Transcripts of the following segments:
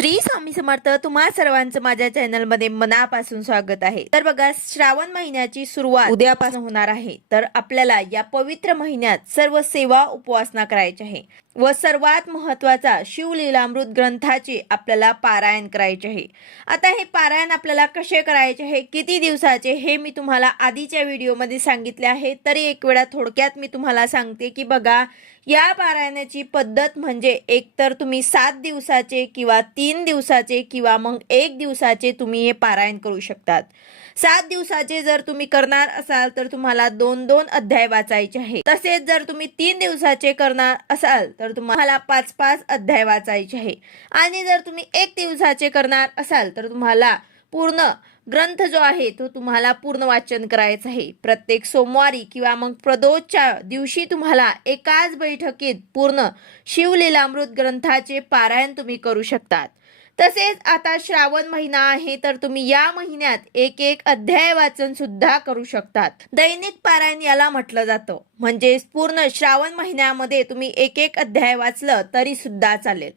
श्री स्वामी समर्थ तुम्हा सर्वांचं माझ्या चॅनलमध्ये मनापासून स्वागत आहे. तर बघा श्रावण महिन्याची सुरुवात उद्यापासून होणार आहे. तर आपल्याला या पवित्र महिन्यात सर्व सेवा उपवासना करायची आहे व सर्वात महत्त्वाचा शिवलीलामृत ग्रंथाचे आपल्याला पारायण करायचे आहे. आता हे पारायण आपल्याला कसे करायचे आहे किती दिवसाचे हे मी तुम्हाला आधीच्या व्हिडिओमध्ये सांगितले आहे. तरी एक वेळा थोडक्यात मी तुम्हाला सांगते की बघा या पारायणाची पद्धत म्हणजे एकतर तुम्ही सात दिवसाचे किंवा तीन तीन दिवसाचे किंवा मग एक दिवसाचे तुम्ही हे पारायण करू शकतात. सात दिवसाचे जर तुम्ही करणार असाल तर तुम्हाला दोन दोन अध्याय वाचायचे आहे तसेच जर तुम्ही तीन दिवसाचे करणार असाल तर तुम्हाला पाच पाच अध्याय वाचायचे आहे आणि जर तुम्ही एक दिवसाचे करणार असाल तर तुम्हाला पूर्ण ग्रंथ जो आहे तो तुम्हाला पूर्ण वाचन करायचं आहे. प्रत्येक सोमवारी किंवा मग प्रदोषच्या दिवशी तुम्हाला एकाच बैठकीत पूर्ण शिवलीलामृत ग्रंथाचे पारायण तुम्ही करू शकतात. तसेच आता श्रावण महिना आहे तर तुम्ही या महिन्यात एक एक अध्याय वाचन सुद्धा करू शकतात. दैनिक पारायण याला म्हटलं जातं. म्हणजे पूर्ण श्रावण महिन्यामध्ये तुम्ही एक एक अध्याय वाचलं तरी सुद्धा चालेल.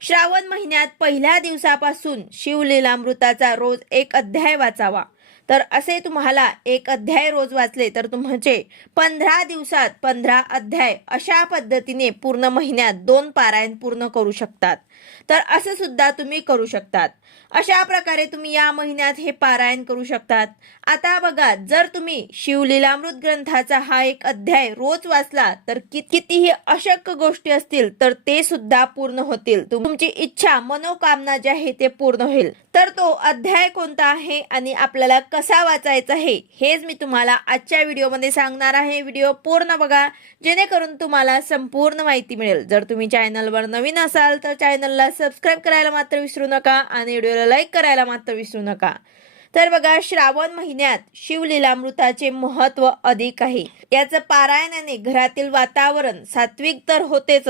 श्रावण महिन्यात पहिल्या दिवसापासून शिवलीलामृताचा रोज एक अध्याय वाचावा. तर असे तुम्हाला एक अध्याय रोज वाचले तर तुमचे पंधरा दिवसात पंधरा अध्याय अशा पद्धतीने पूर्ण महिन्यात दोन पारायण पूर्ण करू शकतात. तर असं सुद्धा तुम्ही करू शकतात. अशा प्रकारे तुम्ही या महिन्यात हे पारायण करू शकतात. आता बघा जर तुम्ही शिवलीलामृत ग्रंथाचा हा एक अध्याय रोज वाचला तर कितीही अशक्य गोष्टी असतील तर ते सुद्धा पूर्ण होतील. तुमची इच्छा मनोकामना जे आहे ते पूर्ण होईल. तर तो अध्याय कोणता आहे आणि आपल्याला कसा वाचायचा आहे हेच मी तुम्हाला आजच्या व्हिडिओमध्ये सांगणार आहे. व्हिडिओ पूर्ण बघा जेणेकरून तुम्हाला संपूर्ण माहिती मिळेल. जर तुम्ही चॅनलवर नवीन असाल तर चॅनलला सबस्क्राईब करायला मात्र विसरू नका आणि व्हिडिओला लाईक करायला मात्र विसरू नका. तर बघा श्रावण महिन्यात शिवलीलामृताचे महत्त्व अधिक आहे. याचं पारायणाने घरातील वातावरण सात्विक तर होतेच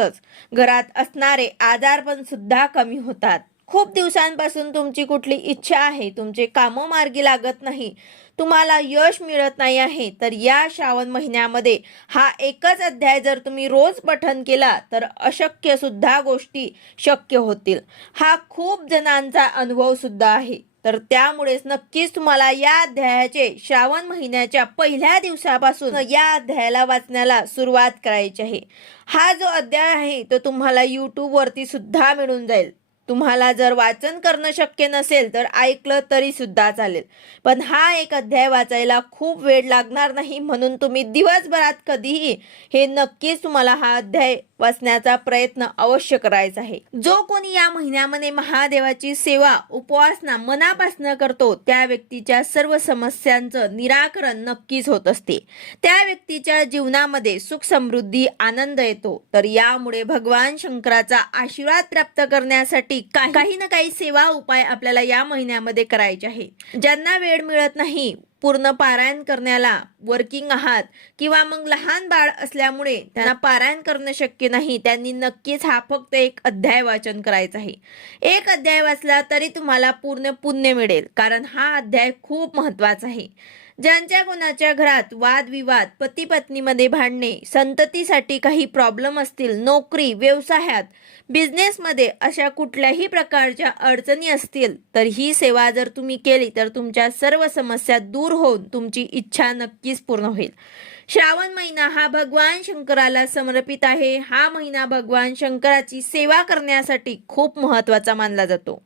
घरात असणारे आजारपण सुद्धा कमी होतात. खूप दिवसांपासून तुमची कुठली इच्छा आहे तुमचे कामं मार्गी लागत नाही. तुम्हाला यश मिळत नाही आहे तर या श्रावण महिन्यामध्ये हा एकच अध्याय जर तुम्ही रोज पठन केला तर अशक्य सुद्धा गोष्टी शक्य होतील. हा खूप जणांचा अनुभव सुद्धा आहे. तर त्यामुळेच नक्कीच तुम्हाला या अध्यायाचे श्रावण महिन्याच्या पहिल्या दिवसापासून या अध्यायाला वाचण्याला सुरुवात करायची आहे. हा जो अध्याय आहे तो तुम्हाला यूट्यूबवरती सुद्धा मिळून जाईल. तुम्हाला जर वाचन करणं शक्य नसेल तर ऐकलं तरी सुद्धा चालेल. पण हा एक अध्याय वाचायला खूप वेळ लागणार नाही म्हणून तुम्ही दिवसभरात कधीही हे नक्कीच तुम्हाला हा अध्याय वाचण्याचा प्रयत्न अवश्य करायचा आहे. जो कोणी या महिन्यामध्ये महादेवाची सेवा उपवासना मनापासनं करतो त्या व्यक्तीच्या सर्व समस्यांचं निराकरण नक्कीच होत असते. त्या व्यक्तीच्या जीवनामध्ये सुख समृद्धी आनंद येतो. तर यामुळे भगवान शंकराचा आशीर्वाद प्राप्त करण्यासाठी काही काही ना काही सेवा उपाय आपल्याला या महिन्यामध्ये करायचे आहे ज्यांना वेळ मिळत नाही पूर्ण पारायण करण्याला वर्किंग आहात किंवा मग लहान बाळ असल्यामुळे त्यांना पारायण करणं शक्य नाही त्यांनी नक्कीच हा फक्त एक अध्याय वाचन करायचा आहे. एक अध्याय वाचला तरी तुम्हाला पूर्ण पुण्य मिळेल कारण हा अध्याय खूप महत्त्वाचा आहे. ज्यांच्या कोणाच्या घरात वादविवाद पती पत्नीमध्ये भांडणे संततीसाठी काही प्रॉब्लेम असतील नोकरी व्यवसायात बिझनेसमध्ये अशा कुठल्याही प्रकारच्या अडचणी असतील तर ही सेवा जर तुम्ही केली तर तुमच्या सर्व समस्या दूर होऊन तुमची इच्छा नक्कीच पूर्ण होईल. श्रावण महिना हा भगवान शंकराला समर्पित आहे. हा महिना भगवान शंकराची सेवा करण्यासाठी खूप महत्त्वाचा मानला जातो.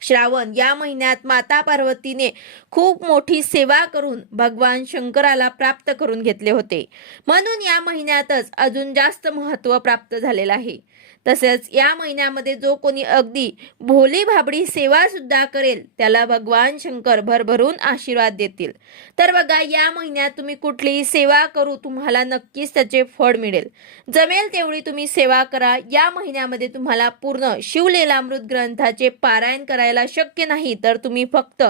श्रावण या महिन्यात माता पार्वतीने खूप मोठी सेवा करून भगवान शंकराला प्राप्त करून घेतले होते. म्हणून या महिन्यातच अजून जास्त महत्त्व प्राप्त झालेलं आहे. तसेच या महिन्यामध्ये जो कोणी अगदी भोली भाबडी सेवा सुद्धा करेल त्याला भगवान शंकर भरभरून आशीर्वाद देतील. तर बघा या महिन्यात तुम्ही कुठलीही सेवा करू तुम्हाला नक्कीच त्याचे फळ मिळेल. जमेल तेवढी तुम्ही सेवा करा. या महिन्यामध्ये तुम्हाला पूर्ण शिवलीलामृत ग्रंथाचे पारायण करायला शक्य नाही तर तुम्ही फक्त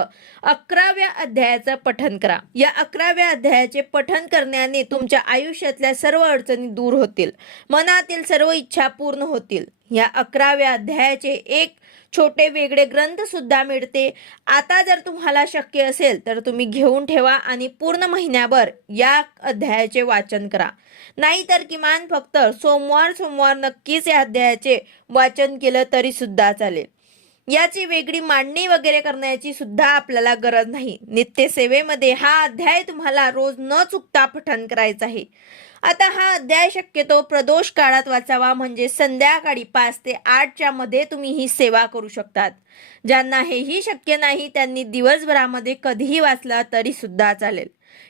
अकराव्या अध्यायाचं पठन करा. या अकराव्या अध्यायाचे पठन करण्याने तुमच्या आयुष्यातल्या सर्व अडचणी दूर होतील. मनातील सर्व इच्छा पूर्ण होतील. या अकराव्या अध्यायाचे एक छोटे वेगळे ग्रंथ सुद्धा मिळते. आता जर तुम्हाला शक्य असेल तर तुम्ही घेऊन ठेवा आणि पूर्ण महिन्याभर या अध्यायाचे वाचन करा. नाहीतर किमान फक्त सोमवार सोमवार नक्कीच या अध्यायाचे वाचन केलं तरी सुद्धा चालेल. याची वेगळी मांडणी वगैरे करण्याची सुद्धा आपल्याला गरज नाही. नित्यसेवेमध्ये हा अध्याय तुम्हाला रोज न चुकता पठण करायचा आहे. आता हा अध्याय शक्यतो प्रदोष काळात वाचावा म्हणजे संध्याकाळी पाच ते आठच्या मध्ये तुम्ही ही सेवा करू शकतात. ज्यांना हेही शक्य नाही त्यांनी दिवसभरामध्ये कधीही वाचला तरी सुद्धा चालेल.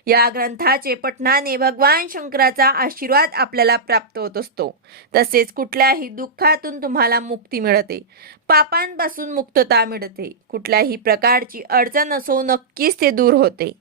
या ग्रंथाचे पठणाने भगवान शंकराचा आशीर्वाद आपल्याला प्राप्त होत असतो. तसेच कुठल्याही दुःखातून तुम्हाला मुक्ती मिळते. पापांपासून मुक्तता मिळते. कुठल्याही प्रकारची अडचण असो नक्कीच ते दूर होते.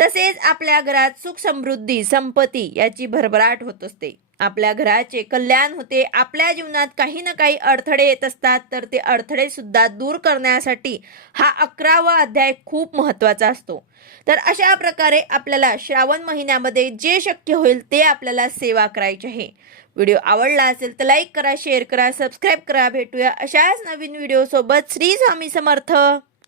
तसेच आपल्या घरात सुख समृद्धी संपत्ती याची भरभराट होत असते. आपल्या घराचे कल्याण होते. आपल्या जीवनात काही ना काही अडथळे येत असतात. तर ते अडथळे सुद्धा दूर करण्यासाठी हा अकरावा अध्याय खूप महत्त्वाचा असतो. तर अशा प्रकारे आपल्याला श्रावण महिन्यामध्ये जे शक्य होईल ते आपल्याला सेवा करायची आहे. व्हिडिओ आवडला असेल तर लाईक करा शेअर करा सबस्क्राईब करा. भेटूया अशाच नवीन व्हिडिओसोबत. श्री स्वामी समर्थ.